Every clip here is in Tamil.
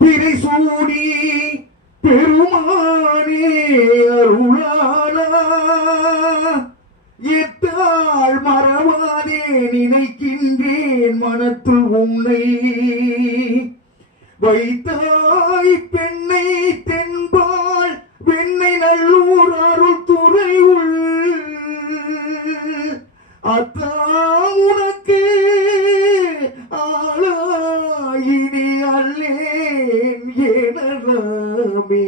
பிறை சூடி பெருமானே அருளாளா எத்தாள் மறவாதே நினைக்கின்றேன் மனத்துள் உன்னை வைத்தாய் பெண்ணை தென்பால் வெண்ணை நல்லூர் அருள் துறை உள் அத்தா உனக்கு ஆளாயினி அல்லேன் எனலாமே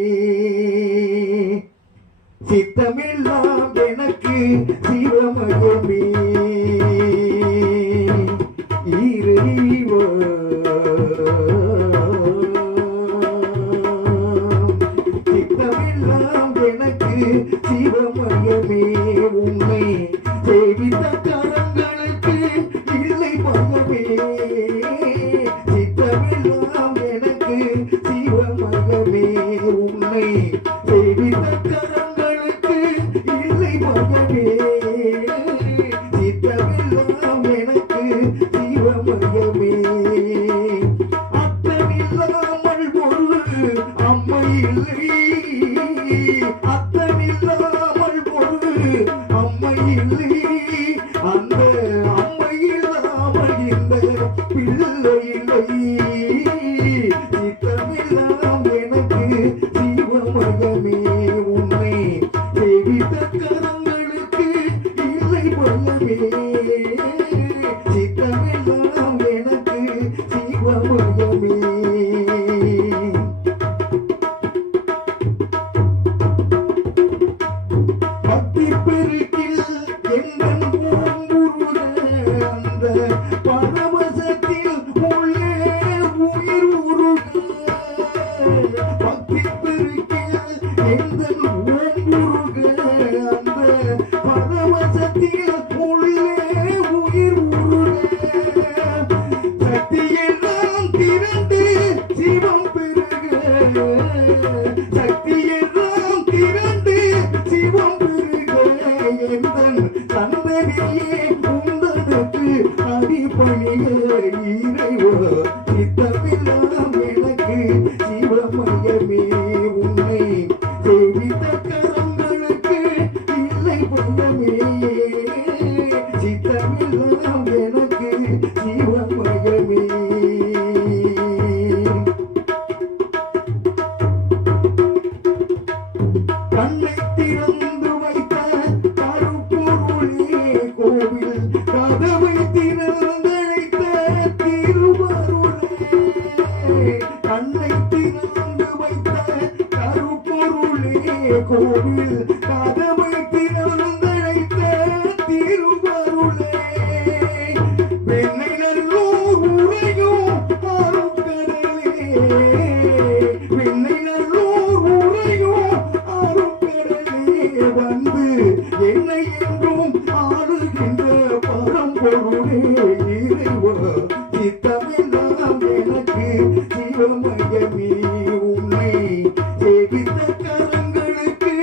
சித்தமெல்லாம் எனக்கு சிவமயமே இறைவா சித்தமெல்லாம் எனக்கு சிவமயமே உன்னை சேவித்த கரங்களுக்கு இல்லை பயமே சித்தமெல்லாம் எனக்கு சிவமயமே உன்னை சேவித்த கரங்களுக்கு இல்லை பயமே சித்தமெல்லாம் எனக்கு சிவமயமே அத்தனில்லாமல் ஒரு அம்மை இல்லை அத்தனில்லாமல் ஒரு அம்மை இல்லை அந்த அம்மை இல்லாமல் இந்த பிள்ளை இல்லை சித்தமெல்லாம் எனக்கு சிவமயமே உன்னை சேவித்த கரங்களுக்கு இல்லை பயமே சித்தமெல்லாம் எனக்கு சிவமயமே பக்தி பெருக்கில் எங்கள் பூங்குருட அந்த பரவசத்தில் உள்ளே உயிர் உருக பக்தி பெருக்கில் எங்கள் பூங்குருக அந்த பரவசத்தில் உள்ளே உயிர் உருக சக்தியெல்லாம் திரண்டு சிவம் பெருக சக்தியெல்லாம் திரண்டு சிவம் எந்தன் சந்ததியே உந்தனுக்கு அடிபணிய இறைவா சித்தமெல்லாம் எனக்கு சிவமயமே உன்னை சேவித்த கரங்களுக்கு இல்லை பயமே சித்தமெல்லாம் எனக்கு சிவமயமே கண்ணை திறந்து வைத்த கருப்பொருளே கோவில் கதவை திறந்தழைத்த திருவருளே கண்ணை திறந்து வைத்த கருப்பொருளே கோவில் கதவை திறந்தழைத்த திருவருளே வெண்ணை நல்லூர் உரையும் அருட்கடலே வெண்ணை நல்லூர் உரையும் வந்து என்னை என்றும் ஆளுகின்ற பரம்பொருளே இறைவா சித்தமெல்லாம் எனக்கு சிவமயமே உன்னை சேவித்த கரங்களுக்கு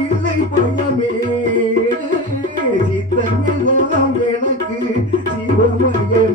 இல்லை பயமே சித்தமெல்லாம் எனக்கு சிவமயமே